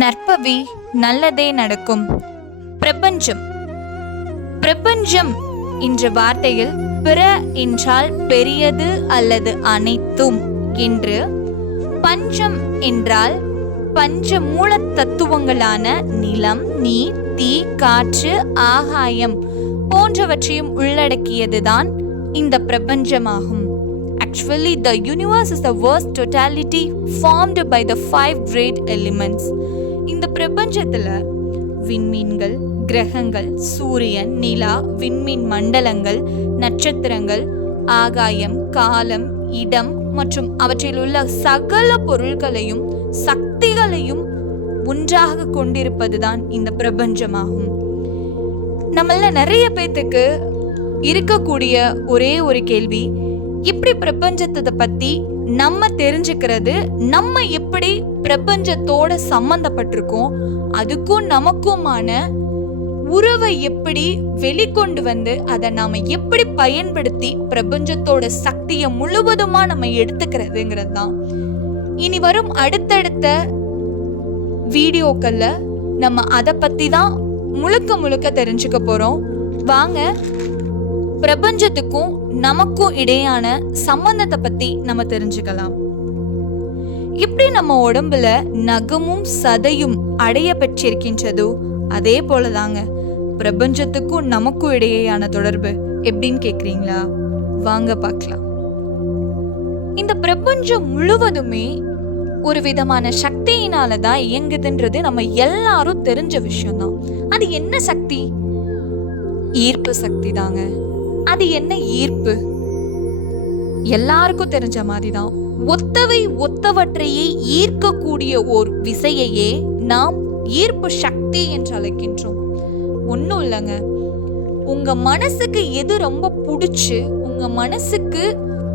நற்பவி நல்லதே நடக்கும். பிரபஞ்சம். பிரபஞ்சம் என்ற வார்த்தையில் பிற என்றால் பெரியது அல்லது அனைத்தும் என்று, பஞ்சம் என்றால் பஞ்ச மூல தத்துவங்களான நிலம், நீர், தீ, காற்று, ஆகாயம் போன்றவற்றையும் உள்ளடக்கியதுதான் இந்த பிரபஞ்சமாகும். Actually, the universe is the vast totality formed by the 5 great elements. இந்த பிரபஞ்சத்துல விண்மீன்கள், கிரகங்கள், சூரியன், நிலா, விண்மீன் மண்டலங்கள், நட்சத்திரங்கள், ஆகாயம், காலம், இடம் மற்றும் அவற்றில் உள்ள சகல பொருள்களையும் சக்திகளையும் ஒன்றாக கொண்டிருப்பதுதான் இந்த பிரபஞ்சமாகும். நம்மள நிறைய பேத்துக்கு இருக்கக்கூடிய ஒரே ஒரு கேள்வி, இப்படி பிரபஞ்சத்தை பத்தி நம்ம தெரிஞ்சுக்கிறது, நம்ம எப்படி பிரபஞ்சத்தோட சம்பந்தப்பட்டிருக்கோம், அதுக்கும் நமக்குமான உறவை எப்படி வெளிக்கொண்டு வந்து அதை நாம எப்படி பயன்படுத்தி பிரபஞ்சத்தோட சக்தியை முழுவதுமா நம்ம எடுத்துக்கிறதுங்கிறது தான். இனி வரும் அடுத்தடுத்த வீடியோக்கள்ல நம்ம அதை பத்தி தான் முழுக்க தெரிஞ்சுக்க போறோம். வாங்க பிரபஞ்சத்துக்கும் நமக்கும் இடையான சம்பந்தத்தை பத்தி நம்ம தெரிஞ்சுக்கலாம். இப்படி நம்ம உடம்புல நகமும் சதையும் அடைய பெற்றிருக்கின்றதோ அதே போலதாங்க பிரபஞ்சத்துக்கும் நமக்கும் இடையேயான தொடர்பு எப்படின்னு கேக்குறீங்களா? வாங்க பார்க்கலாம். இந்த பிரபஞ்சம் முழுவதுமே ஒரு விதமான சக்தியினாலதான் இயங்குதுன்றது நம்ம எல்லாரும் தெரிஞ்ச விஷயம்தான். அது என்ன சக்தி? ஈர்ப்பு சக்தி தாங்க. அது என்ன ஈர்ப்பு? எல்லாருக்கும் தெரிஞ்ச மாதிரிதான் ஒத்தவை ஒத்தவற்றையே ஈர்க்கக்கூடிய ஒரு விசையையே நாம் ஈர்ப்பு சக்தி என்று அழைக்கின்றோம். ஒன்னும் இல்லைங்க, உங்க மனசுக்கு எது ரொம்ப பிடிச்சு உங்க மனசுக்கு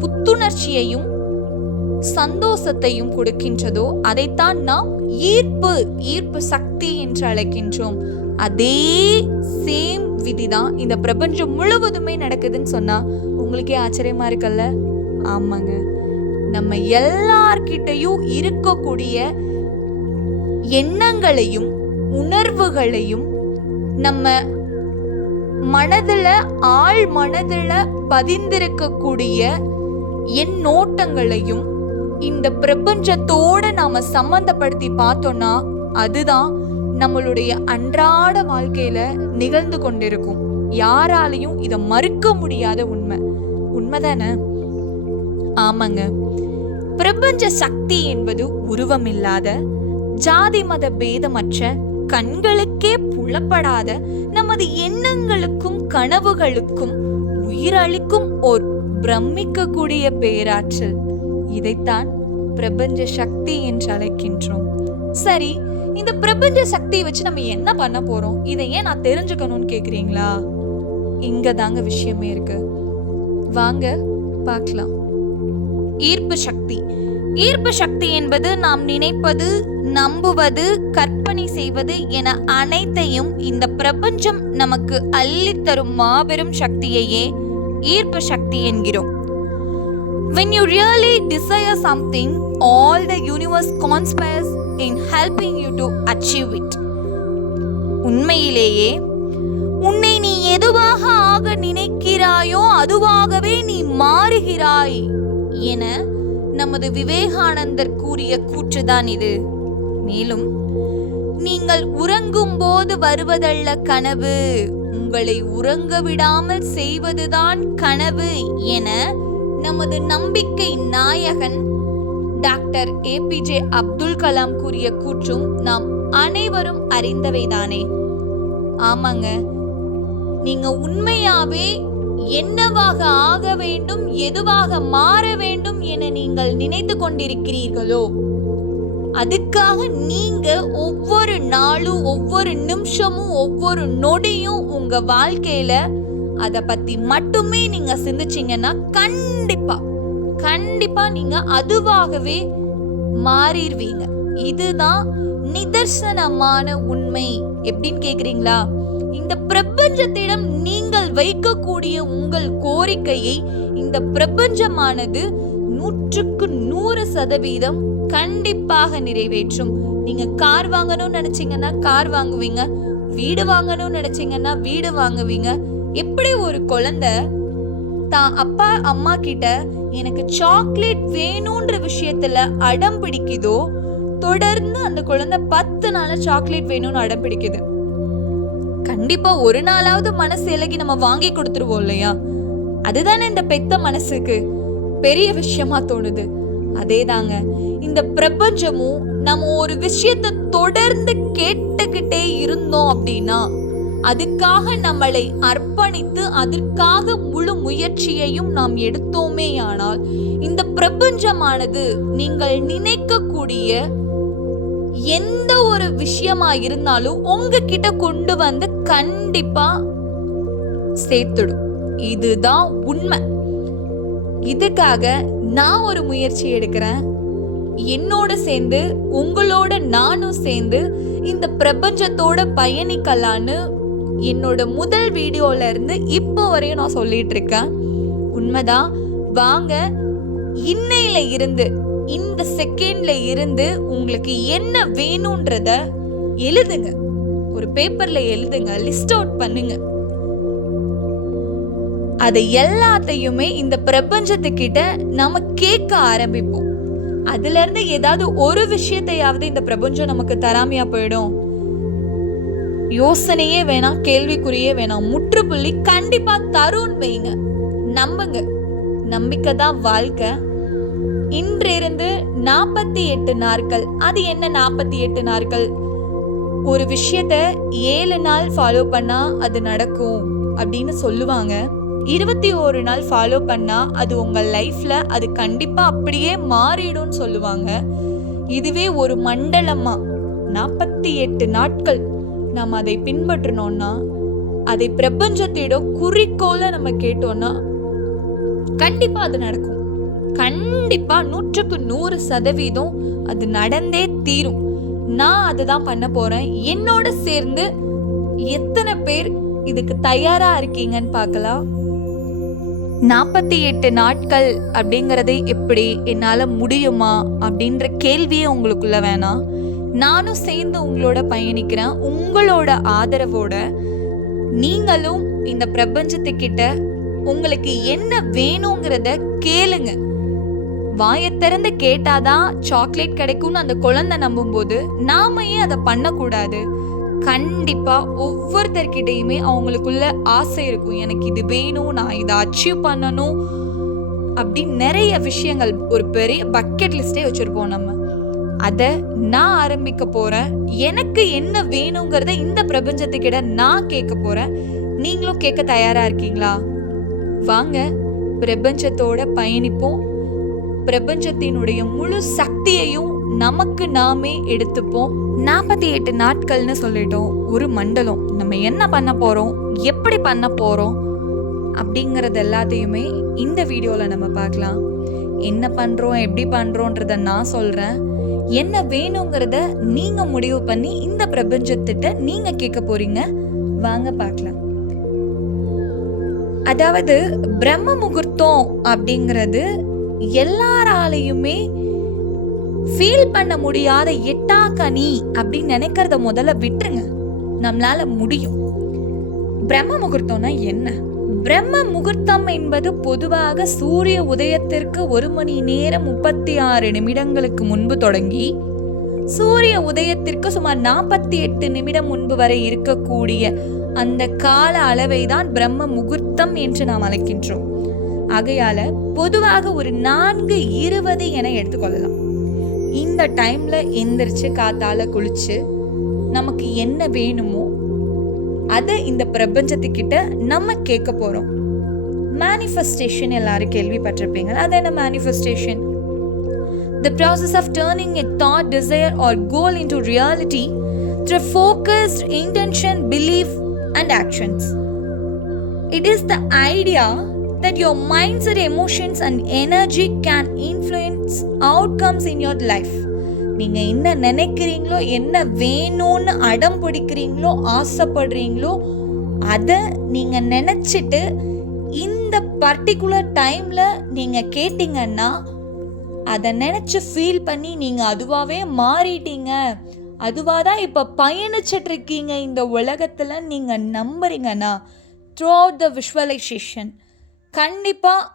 புத்துணர்ச்சியையும் சந்தோஷத்தையும் கொடுக்கின்றதோ அதைத்தான் நாம் ஈர்ப்பு சக்தி என்று அழைக்கின்றோம். அதே சேம் விதிதான் இந்த பிரபஞ்சம் முழுவதுமே நடக்குதுன்னு சொன்னா உங்களுக்கே ஆச்சரியமா இருக்குல்ல? ஆமாங்க, நம்ம எல்லார்கிட்டையும் இருக்கக்கூடிய எண்ணங்களையும் உணர்வுகளையும் நம்ம மனதுல ஆழ் மனதுல பதிந்திருக்கக்கூடிய எண்ணோட்டங்களையும் இந்த பிரபஞ்சத்தோட நாம சம்பந்தப்படுத்தி பார்த்தோம்னா அதுதான் நம்மளுடைய அன்றாட வாழ்க்கையில நிகழ்ந்து கொண்டிருக்கும். யாராலையும் இதை மறுக்க முடியாத உண்மைதானே? ஆமாங்க, பிரபஞ்ச சக்தி என்பது உருவமில்லாத, ஜாதி மத பேதமற்ற, கண்களுக்கே புலப்படாத நமது எண்ணங்களுக்கும் கனவுகளுக்கும் உயிரளிக்கும் ஓர் பிரமிக்கக்கூடிய பேராற்றல். இதைத்தான் பிரபஞ்ச சக்தி என்று அழைக்கின்றோம். சரி, இந்த பிரபஞ்ச சக்தியை வச்சு நம்ம என்ன பண்ண போறோம்? இதை ஏன் நான் தெரிஞ்சுக்கணும்னு கேக்குறீங்களா? இங்க தாங்க விஷயமே இருக்கு. வாங்க பார்க்கலாம். ஈர்ப்பு சக்தி. ஈர்ப்பு சக்தி என்பது நாம் நினைப்பது, நம்புவது, கற்பனை செய்வது என அனைத்தையும் இந்த பிரபஞ்சம் நமக்கு அள்ளித்தரும் மாபெரும் சக்தியையே ஈர்ப்பு சக்தி என்கிறோம். When you really desire something, all the universe conspires in helping you to achieve it. உண்மையிலேயே உன்னை நீ எதுவாக ஆக நினைக்கிறாயோ அதுவாகவே நீ மாறுகிறாய் என நமது விவேகானந்தர் கூறிய கூற்றுதான் இது. மேலும் நீங்கள் உறங்கும் போது வருவதல்ல கனவு, உங்களை உறங்க விடாமல் செய்வதுதான் கனவு என நமது நம்பிக்கை நாயகன் டாக்டர் APJ அப்துல் கலாம் கூறிய கூற்றும் நாம் அனைவரும் அறிந்தவைதானே. ஆமாங்க, நீங்க உண்மையாவே என்னவாக ஆக வேண்டும், எதுவாக மாற வேண்டும் என நீங்கள் நினைத்து கொண்டிருக்கிறீர்களோ அதுக்காக நீங்க ஒவ்வொரு நாளும், ஒவ்வொரு நிமிஷமும், ஒவ்வொரு நொடியும் உங்க வாழ்க்கையில அதை பத்தி மட்டுமே நீங்க சிந்திச்சீங்கன்னா கண்டிப்பா நீங்க அதுவாகவே மாறிடுவீங்க. இதுதான் நிதர்சனமான உண்மை. எப்படின்னு கேக்குறீங்களா? இந்த பிரபஞ்சத்திடம் நீங்கள் வைக்கக்கூடிய உங்கள் கோரிக்கையை இந்த பிரபஞ்சமானது 100% கண்டிப்பாக நிறைவேற்றும். நீங்க கார் வாங்கணும்னு நினைச்சீங்கன்னா கார் வாங்குவீங்க, வீடு வாங்கணும்னு நினைச்சீங்கன்னா வீடு வாங்குவீங்க. எப்படி ஒரு குழந்தை தான் அப்பா அம்மா கிட்ட எனக்கு சாக்லேட் வேணும்ன்ற விஷயத்துல அடம் பிடிக்குதோ, தொடர்ந்து அந்த குழந்தை 10 நாளா சாக்லேட் வேணும்னு அடம் பிடிக்குது. கண்டிப்பா ஒரு நாளாவது மனசு இலகி நம்ம வாங்கி கொடுத்துருவோம் இல்லையா? அதுதானே இந்த பெத்த மனசுக்கு பெரிய விஷயமா தோணுது. அதேதாங்க இந்த பிரபஞ்சமும். நம்ம ஒரு விஷயத்தை தொடர்ந்து கேட்டுக்கிட்டே இருந்தோம் அப்படின்னா, அதுக்காக நம்மளை அர்ப்பணித்து அதற்காக முழு முயற்சியையும் நாம் எடுத்தோமேயானால், இந்த பிரபஞ்சமானது நீங்கள் நினைக்கக்கூடிய எந்த ஒரு விஷயமா இருந்தாலும் உங்ககிட்ட கொண்டு வந்து கண்டிப்பா சேர்த்துடும். இதுதான் உண்மை. இதுக்காக நான் ஒரு முயற்சி எடுக்கிறேன். என்னோட சேர்ந்து உங்களோட நானும் சேர்ந்து இந்த பிரபஞ்சத்தோட பயணிக்கலான்னு என்னோட முதல் வீடியோல இருந்து இப்போ வரையும் நான் சொல்லிட்டு இருக்கேன். உண்மைதான். வாங்க, இன்னையில இருந்து இந்த செகண்ட்ல இருந்து உங்களுக்கு என்ன வேணும்ன்றத எழுதுங்க. ஒரு பேப்பர்ல எழுதுங்க, லிஸ்ட் அவுட் பண்ணுங்க. அதை எல்லாத்தையுமே இந்த பிரபஞ்சத்துக்கிட்ட நாம கேட்க ஆரம்பிப்போம். அதுல இருந்து ஏதாவது ஒரு விஷயத்தையாவது இந்த பிரபஞ்சம் நமக்கு தராமையா போயிடும். யோசனையே வேணாம், கேள்விக்குறியே வேணாம், முற்றுப்புள்ளி கண்டிப்பா தருண் வைங்க. நம்புங்க, நம்பிக்கை தான் வாழ்க்கை. இன்றிருந்து 48 நாட்கள். அது என்ன 48 நாட்கள்? ஒரு விஷயத்த 7 நாள் ஃபாலோ பண்ணா அது நடக்கும் அப்படின்னு சொல்லுவாங்க. 21 நாள் ஃபாலோ பண்ணா அது உங்க லைஃப்ல அது கண்டிப்பா அப்படியே மாறிடும் சொல்லுவாங்க. இதுவே ஒரு மண்டலமா 48 நாட்கள் நம்ம அதை பின்பற்றணும்னா, அதை பிரபஞ்சத்தோட குறிக்கோள நம்ம கேட்டோம்னா கண்டிப்பா அது நடக்கும். கண்டிப்பா 100க்கு 100% அது நடந்தே தீரும். நான் அதுதான் பண்ண போறேன். என்னோட சேர்ந்து எத்தனை பேர் இதுக்கு தயாரா இருக்கீங்கன்னு பார்க்கலாம். 48 நாட்கள் அப்படிங்கறது எப்படி என்னால முடியுமா அப்படின்ற கேள்வியே உங்களுக்குள்ள வேணாம். நானும் சேர்ந்து உங்களோட பயணிக்கிறேன். உங்களோட ஆதரவோட நீங்களும் இந்த பிரபஞ்சத்துக்கிட்ட உங்களுக்கு என்ன வேணுங்கிறத கேளுங்க. வாயை திறந்து கேட்டாதான் சாக்லேட் கிடைக்கும்னு அந்த குழந்தை நம்பும் போது நாம ஏன் அதை பண்ணக்கூடாது? கண்டிப்பா ஒவ்வொருத்தர்கிட்டையுமே அவங்களுக்குள்ள ஆசை இருக்கும். எனக்கு இது வேணும், நான் இதை அச்சீவ் பண்ணணும் அப்படி நிறைய விஷயங்கள், ஒரு பெரிய பக்கெட் லிஸ்டே வச்சிருப்போம் நம்ம. அதை நான் ஆரம்பிக்க போறேன். எனக்கு என்ன வேணுங்கிறத இந்த பிரபஞ்சத்துக்கிட்ட நான் கேட்க போறேன். நீங்களும் கேட்க தயாரா இருக்கீங்களா? வாங்க, பிரபஞ்சத்தோட பயணிப்போம். பிரபஞ்சத்தினுடைய முழு சக்தியையும் நமக்கு நாமே எடுத்துப்போம். 48 நாட்கள்னு சொல்லிட்டோம், ஒரு மண்டலம். நம்ம என்ன பண்ண போறோம், எப்படி பண்ண போறோம் அப்படிங்கறது எல்லாத்தையுமே இந்த வீடியோல நம்ம பார்க்கலாம். என்ன பண்றோம், எப்படி பண்றோன்றத நான் சொல்றேன். என்ன வேணுங்கிறத நீங்க முடிவு பண்ணி இந்த பிரபஞ்சத்திட்ட நீங்க கேட்க போறீங்க. வாங்க பார்க்கலாம். அதாவது பிரம்ம முகூர்த்தம் அப்படிங்கிறது எல்லாராலையுமே ஃபீல் பண்ண முடியாத எட்டாக்கனி அப்படின்னு நினைக்கிறத முதல்ல விட்டுருங்க. நம்மளால முடியும். பிரம்ம முகூர்த்தம்னா என்ன? பிரம்ம முகூர்த்தம் என்பது பொதுவாக சூரிய உதயத்திற்கு 1 மணி நேரம் 36 நிமிடங்களுக்கு முன்பு தொடங்கி சூரிய உதயத்திற்கு சுமார் 48 நிமிடம் முன்பு வரை இருக்கக்கூடிய அந்த கால அளவை தான் பிரம்ம முகூர்த்தம் என்று நாம் அழைக்கின்றோம். ஆகையால பொதுவாக ஒரு 4:20 என எடுத்துக்கொள்ளலாம். இந்த டைம்ல எந்திரிச்சு காத்தால குளிச்சு நமக்கு என்ன வேணுமோ அதை இந்த பிரபஞ்சத்துக்கிட்ட நம்ம கேட்க போறோம். மேனிஃபெஸ்டேஷன் எல்லாரும் கேள்விப்பட்டிருப்பீங்க. அது என்ன manifestation? The process of turning a thought, desire or goal into reality through focused intention, belief and actions. It is the idea that your mindset, emotions and energy can influence outcomes in your life. நீங்க என்ன நினைக்கிறீங்களோ, என்ன வேணும்னு அடம் பிடிக்கிறீங்களோ, ஆசைப்படுறீங்களோ அதை நீங்க நினைச்சிட்டு இந்த பர்டிகுலர் டைம்ல நீங்க கேட்டீங்கன்னா அதை நினச்சி ஃபீல் பண்ணி நீங்கள் அதுவாகவே மாறிட்டீங்க, அதுவாக தான் இப்போ பயணிச்சிட்டு இருக்கீங்க இந்த உலகத்தில் நீங்கள் நம்புறீங்கன்னா, த்ரூ அவுட் த விஷுவலைசேஷன் கண்டிப்பாக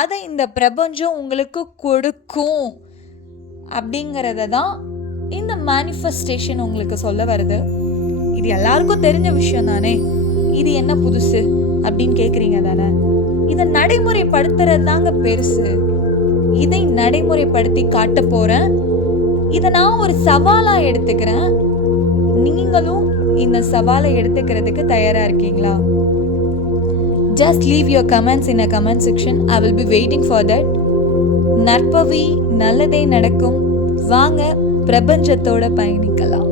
அதை இந்த பிரபஞ்சம் உங்களுக்கு கொடுக்கும் அப்படிங்கிறத தான் இந்த மேனிஃபெஸ்டேஷன் உங்களுக்கு சொல்ல வருது. இது எல்லாருக்கும் தெரிஞ்ச விஷயம் தானே, இது என்ன புதுசு அப்படின்னு கேட்குறீங்க தானே. இதை நடைமுறைப்படுத்துறது தாங்க பெருசு. இதை நடைமுறைப்படுத்தி காட்ட போகிறேன். இதை நான் ஒரு சவாலாக எடுத்துக்கிறேன். நீங்களும் இந்த சவாலை எடுத்துக்கிறதுக்கு தயாராக இருக்கீங்களா? Just leave your comments in a comment section. I will be waiting for that. நற்பவி நல்லதே நடக்கும். வாங்க பிரபஞ்சத்தோட பயணிக்கலாம்.